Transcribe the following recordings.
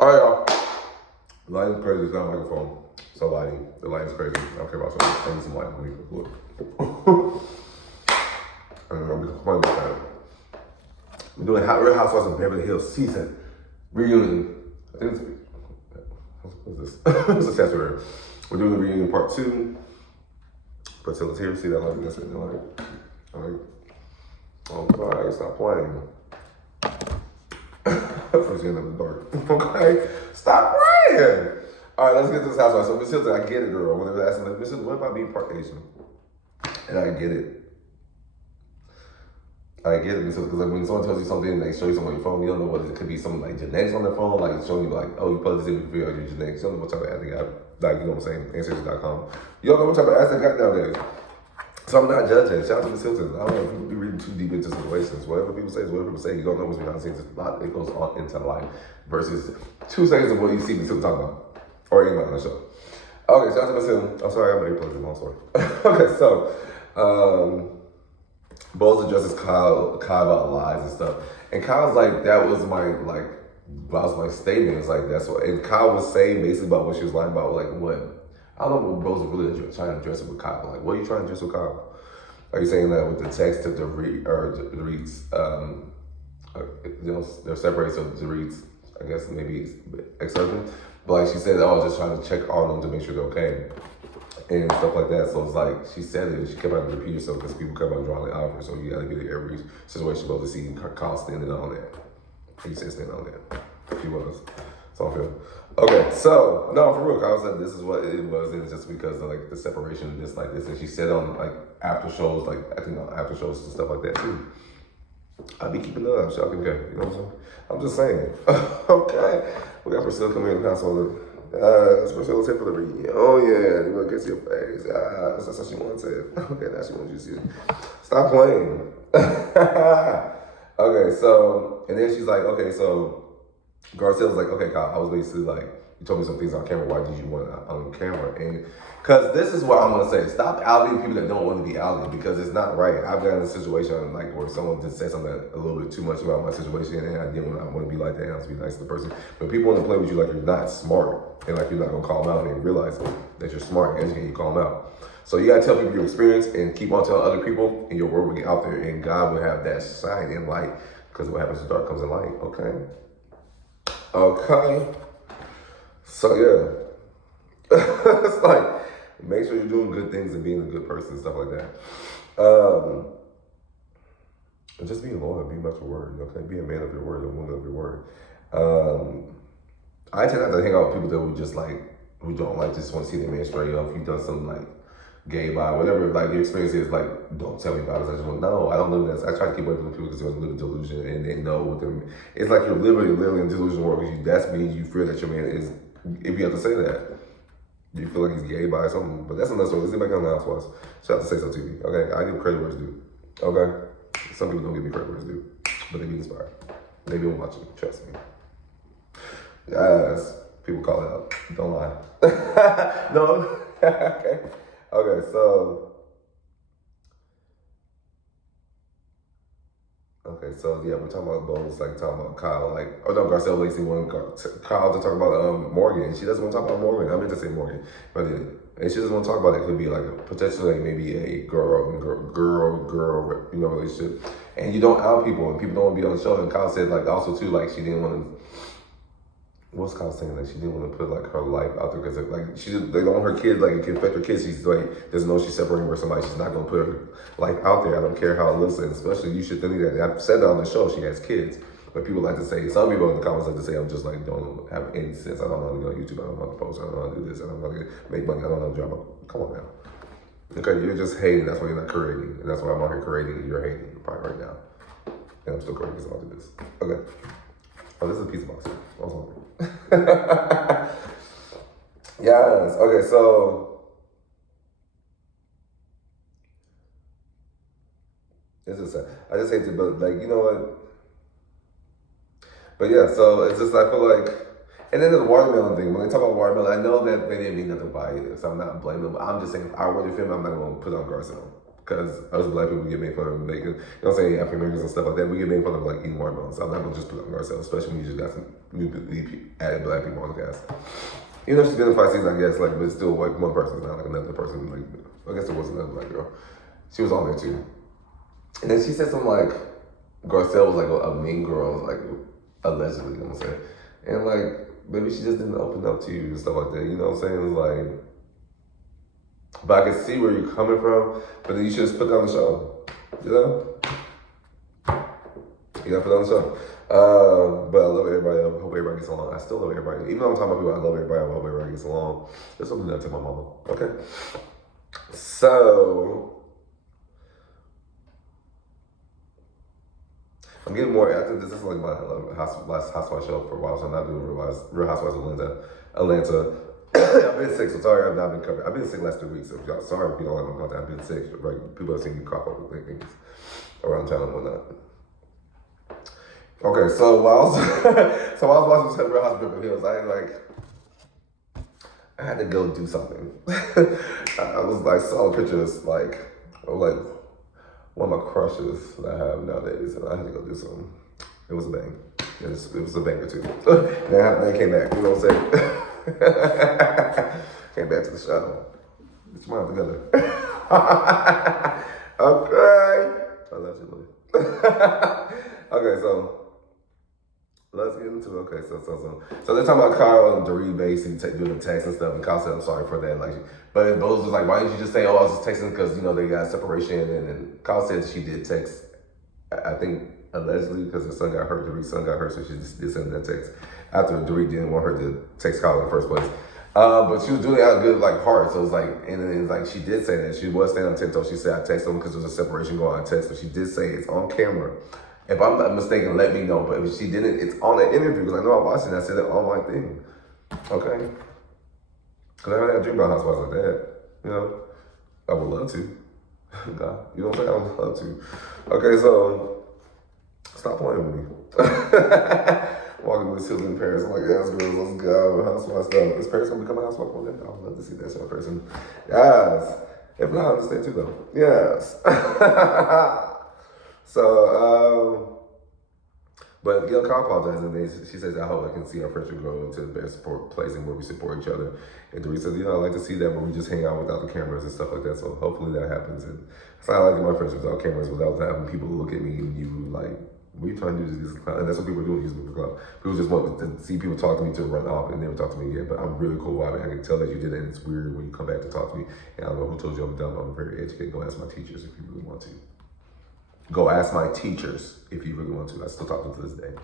All right, y'all. The lighting's crazy. It's not a microphone. It's a lighting. The lighting's crazy. I don't care about something. I need some light on me. Look. I'm going to be complaining about that. We're doing Real Housewives of Beverly Hills season reunion. I think it's, what's this? It's a Saturday. We're doing the reunion part 2. Priscilla's here. See that light? That's it. All right. Oh, God. Stop playing. First end of the dark. Okay? Stop playing. All right, let's get to this housewife. So Miss Hilton, I get it, girl. Whenever they ask me, Miss Hilton, what about being part Asian? And I get it. Miss Hilton, because like when someone tells you something and they show you something on your phone, you don't know what it could be. Something like genetics on their phone, like showing you like, oh, you plug this in for your genetics. You don't know what type of ad they got. Like, you know what I'm saying? Ancestry.com. You don't know what type of ads they got nowadays. So I'm not judging. Shout out to Miss Hilton. I don't know if people be reading too deep into situations. Whatever people say is whatever people say. You don't know what's behind the scenes. There's a lot that goes on into life versus 2 seconds of what you see Miss Hilton talking about. Or anybody on the show. Okay, shout out to Miss Hilton. I'm sorry, I got my earplugs in. I'm sorry. Okay, so, Bowles addresses Kyle about lies and stuff. And Kyle's like, that was my statement. It's like, that's what, and Kyle was saying basically about what she was lying about, like what? I don't know what Bowles was really trying to address it with Kyle. Like, what are you trying to address with Kyle? Are you saying that with the text to Dorit's, they're separated, so Dorit's, I guess maybe ex-husband? But like she said, just trying to check on them to make sure they're okay. And stuff like that. So it's like, she said it, and she kept having to repeat herself because people kept on drawing it out of her. So you gotta get it every situation, but to see Kyle standing on that. He said standing on that. She was. So I feel. Okay, so, no, for real, Kyle said this is what it was, and it's just because of like the separation and this, like this. And she said on like after shows, like I think on after shows and stuff like that too. I be keeping it up, so okay, you know what I'm saying? I'm just saying. Okay. We got Priscilla coming in the console. Priscilla's here for the reunion. Oh yeah, you want to get to your face. That's what she wanted. Okay, now she wants you to see it. Stop playing. Okay, so, and then she's like, okay, so Garcella's like, okay, Kyle, I was basically like, you told me some things on camera. Why did you want it on camera? And because this is what I'm gonna say. Stop outing people that don't want to be outed because it's not right. I've gotten in a situation like where someone just said something a little bit too much about my situation, and I didn't want to be like that. I want to be nice to the person. But people want to play with you like you're not smart and like you're not gonna call them out and realize that you're smart and you call them out. So you gotta tell people your experience and keep on telling other people, and your word will get out there, and God will have that shine in light. Because what happens in dark comes in light. Okay. So yeah, it's like, make sure you're doing good things and being a good person and stuff like that. And just be loyal, be about your word, okay? Be a man of your word, a woman of your word. I tend not to hang out with people that we just like, who don't like, just want to see their man straight up. If you've done something like gay by whatever, like your experience is, like, don't tell me about it. I just want, no, I don't live in that. I try to keep away from the people because they live in delusion and they know what they're, it's like you're literally in delusion world because that means you fear that your man is, if you have to say that, you feel like he's gay by something, but that's another story. Let's get back on the housewives. Shout out to Say So TV. Okay, I give credit where it's due. Okay, some people don't give me credit where it's due, but they be inspired. They be watching. Trust me. Yes, people call it out. Don't lie. No. Okay. Okay. So yeah, we're talking about Bowles, like talking about Kyle, like, oh no, Garcelle Lacey wanted Kyle to talk about Morgan, and she doesn't want to talk about Morgan. I meant to say Morgan, but I didn't. And she doesn't want to talk about it. It could be like potentially like maybe a girl, relationship. And you don't out people, and people don't want to be on the show. And Kyle said like also too, like she didn't want to. What's Kyle saying? Like she didn't want to put like her life out there because like they don't want her kids, like it can affect her kids. She's like doesn't know she's separating from somebody. She's not gonna put her life out there. I don't care how it looks, and especially you should think that. I've said that on the show. She has kids, but people like to say. Some people in the comments like to say I'm just like don't have any sense. I don't know how to go on YouTube. I don't know how to post. I don't know how to do this. I don't know how to make money. I don't know how to drama. Come on now. Okay, you're just hating. That's why you're not creating, and that's why I'm out here creating. And you're hating probably right now, and I'm still creating because I'll do this. Okay. Oh, this is a pizza box. I was hungry. Yes. Okay, so it's just I just hate to, but like you know what? But yeah, so it's just I feel like, and then the watermelon thing. When they talk about watermelon, I know that they didn't mean nothing by it, so I'm not blaming them. I'm just saying if I were to film, I'm not gonna put on Garcelle. because us black people get made fun of making, you know what I'm saying, African Americans and stuff like that. We get made fun of like eating watermelons. So I'm not gonna just put it on ourselves, especially when you just got some new added black people on the cast. You know, she's been in 5 seasons, I guess, like, but it's still like one person, it's not like another person. Like, I guess there was another black girl. She was on there too. And then she said something like, Garcelle was like a mean girl, like, allegedly, you know what I'm saying? And like, maybe she just didn't open up to you and stuff like that, you know what I'm saying? It's like, but I can see where you're coming from, but then you should just put it on the show, you know? You gotta put it on the show. But I love everybody. I hope everybody gets along. I still love everybody. Even though I'm talking about people, I love everybody. I hope everybody gets along. There's something that I tell my mama. Okay? So, I'm getting more, I think this is like my last Housewives show for a while, so I'm not doing Real Housewives of Atlanta. I've been sick, so sorry I've not been covered. I've been sick last 2 weeks, so y'all, sorry if you don't like my content. I've been sick. Right? People have seen me cough up with things around town and whatnot. Okay, so while I was watching Real Housewives of Hills, I had to go do something. I was like, saw pictures like one of my crushes that I have nowadays, and I had to go do something. It was a bang. It was a banger too. Then I came back, you know what I'm saying? Came back to the show. Get your mind together. Okay. Allegedly. Okay, so let's get into it. Okay, so they're talking about Kyle and Dorit basically doing the text and stuff, and Kyle said, "I'm sorry for that." Like, but Bose was like, "Why didn't you just say, oh, I was just texting because you know they got separation?" And then Kyle said she did text. I think allegedly because her son got hurt. Dorit's son got hurt, so she just did send that text after Dorit didn't want her to text Kyle in the first place. But she was doing it out of good like heart. So it was like, and it's like she did say that she was standing on 10 toes. She said I texted him because there was a separation going on text, but she did say it's on camera. If I'm not mistaken, let me know. But if she didn't, it's on an interview. Because I know I'm watching. I said it on my thing. Okay. Because I had a dream about housewives like that. You know, I would love to. God, you know what I'm saying? I would love to. Okay, so stop playing with me. Walking with Hills in Paris. I'm like, yes, girls, let's go. Housewives stuff. Is Paris going to become a housewife one day? I would love to see that sort of person. Yes. If not, I understand too, though. Yes. So, but Gail Carr apologized, and she says, I hope I can see our friendship grow into the best place and where we support each other. And Dorit says, you know, I like to see that where we just hang out without the cameras and stuff like that. So hopefully that happens. And it's not like my friendship without cameras, without having people look at me and you like, what are you trying to do? And that's what people are doing using the club. People just want to see people talk to me to run off and never talk to me again. But I'm really cool about it. I can tell that you did it, and it's weird when you come back to talk to me. And I don't know who told you I'm dumb. I'm very educated. Go ask my teachers if you really want to. Go ask my teachers if you really want to. I still talk to them to this day.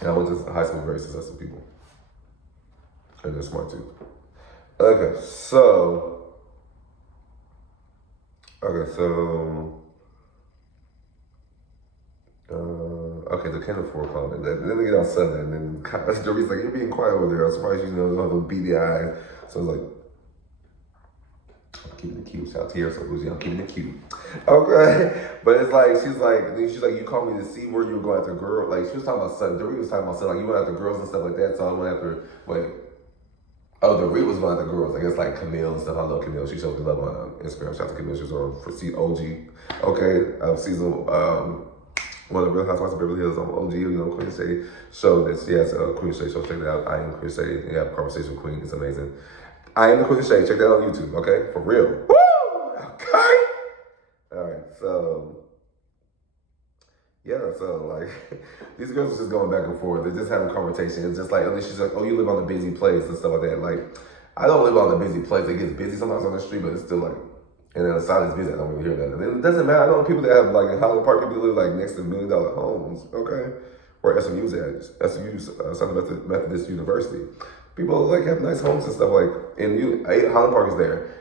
And I went to high school with very successful people. And they're smart too. Okay, so they can't afford Club. And then they get on Sunday, and then Dorit's like, you're being quiet over there. I'm surprised you know, don't have those beady eyes. So I was like, I'm keeping it cute. Shout out to her, so Lucy, I'm keeping it cute. Okay. But it's like, she's like, you called me to see where you were going after girl. Like, she was talking about son. Dorit was talking about son. Like, you went after girls and stuff like that. So I went after, Dorit was going after girls. I guess like Camille and stuff. I love Camille. She shows me love on Instagram. Shout out to Camille. She was on for OG. Okay. Season, one of the Real Housewives of Beverly Hills on OG, you know, Queen Shade show that she has a Queen Shade show. Check it out. I am Queen Shade. You have a conversation with Queen. It's amazing. I am the Queen Shade. Check that out on YouTube, okay? For real. Woo! Okay. All right. So, yeah. So, like, these girls are just going back and forth. They're just having conversations. It's just like, and then she's like, oh, you live on a busy place and stuff like that. Like, I don't live on a busy place. It gets busy sometimes on the street, but it's still like, and then the side is busy. I don't really hear that. And then it doesn't matter. I know people that have, like, in Highland Park, people live, like, next to $1 million homes, okay? Where SMU's at. SMU's Southern Methodist University. People like have nice homes and stuff like, and Highland Park is there.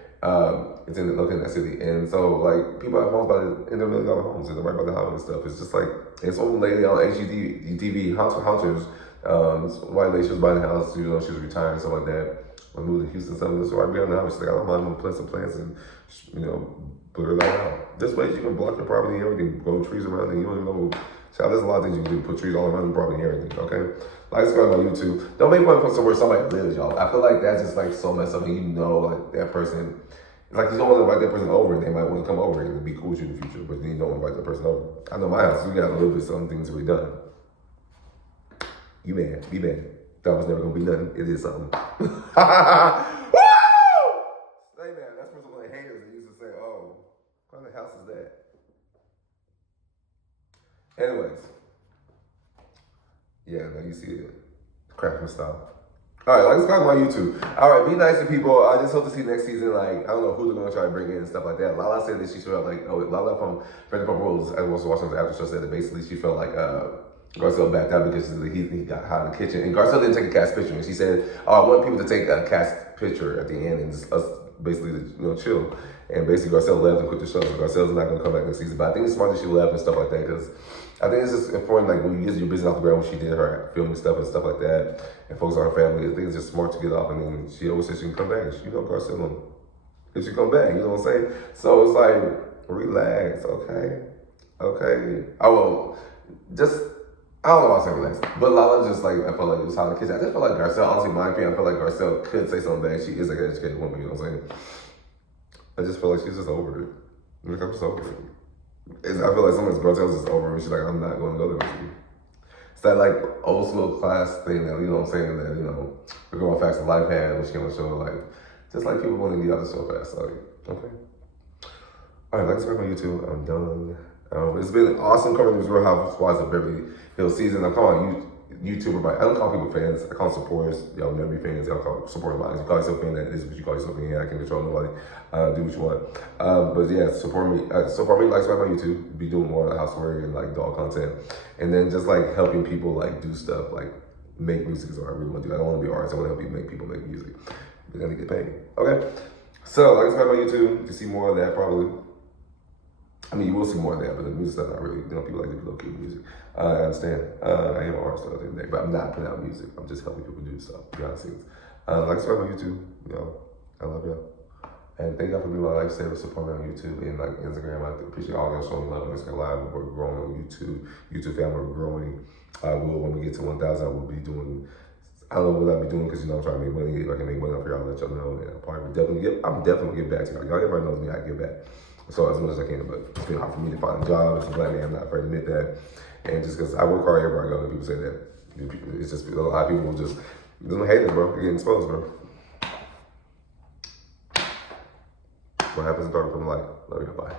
It's located in that city, and so like people have homes in their $1 million homes, and they're right by the highway and stuff. It's just like it's old lady on HGTV Hunters. White lady, she was buying a house. You know, she was retiring and stuff like that. I moved to Houston, something this right behind the house. She's like, I don't mind, I'm gonna plant some plants and you know put her that out. This way you can block your property and everything, grow trees around it. You don't even know Child, there's a lot of things you can do. Put trees all around the property and everything, okay? Like, subscribe on YouTube. Don't make fun of somewhere somebody lives, y'all. I feel like that's just like so messed up, and you know, like that person, like you don't want to invite that person over, and they might want to come over and be cool with you in the future, but then you don't invite that person over. I know my house, we got a little bit of some things to be done. You mad, be mad. That was never gonna be nothing. It is something. Woo! Say that. That's for some of the haters that used to say, "Oh, what kind of house is that?" Anyways, yeah, now you see it, craftsman style. All right, like, subscribe to my YouTube. All right, be nice to people. I just hope to see next season. Like, I don't know who they're gonna try to bring in and stuff like that. Lala said that she felt like, Lala from RHOBHills, I was watching the after show, said that basically she felt like Garcelle backed out because he got hot in the kitchen, and Garcelle didn't take a cast picture. And she said, "Oh, I want people to take a cast picture at the end and just us basically, chill." And basically, Garcelle left and quit the show. So Garcelle's not gonna come back next season. But I think it's smart that she left and stuff like that, because I think it's just important, like, when you get your business off the ground, when she did her filming stuff and stuff like that, and focus on her family, I think it's just smart to get off. And then she always says she can come back. Garcelle, if she come back, you know what I'm saying? So it's like, relax, okay? I will just. I don't know why I say relax, but Lala just like, I felt like it was hot in the kitchen. I just felt like Garcelle, honestly, in my opinion, I feel like Garcelle could say something bad. She is like an educated woman, you know what I'm saying? I just feel like she's just over it. Like, I'm just over it. I feel like sometimes Garcelle's just over it, and she's like, I'm not going to go there with you. It's that like old school class thing that, you know what I'm saying, that, the girl Facts of Life had when she came on the show, like, just like people want to get out the show fast, like, okay. All right, like, subscribe to my YouTube. I'm done. It's been awesome covering these Real Housewives of Beverly Hills season. I'm calling YouTuber, but I don't call people fans. I call them supporters. Y'all never be fans. Y'all call supporters lines. You call yourself a fan, that is what you call yourself a fan. I can't control nobody. Do what you want. But yeah, support me. Like, subscribe on YouTube. Be doing more housework and like dog content, and then just like helping people like do stuff, like make music is what I really want to do. I don't want to be an artist. I want to help you make people make music. They're gonna get paid. Okay. So like, subscribe on YouTube to see more of that probably. I mean, you will see more of that, but the music stuff, not really. People like to do low-key music. I understand. I am an artist at the end of the day, but I'm not putting out music. I'm just helping people do stuff behind the scenes. Like, subscribe on YouTube. I love y'all. And thank y'all for being my lifesaver, support me on YouTube and like Instagram. I appreciate all y'all showing love on Instagram Live. We're growing on YouTube. YouTube family, we're growing. When we get to 1,000, I will be doing. I don't know what I'll be doing because I'm trying to make money. If I can make money, I'll let y'all know. And I'm definitely give back to y'all. Everybody knows me. I give back. So as much as I can, but it's been hard for me to find a job as a black man. I'm not afraid to admit that. And just because I work hard everywhere I go, and people say that. It's just a lot of people just don't hate it, bro. You're getting exposed, bro. What happens in dark from the light? Love you, bye.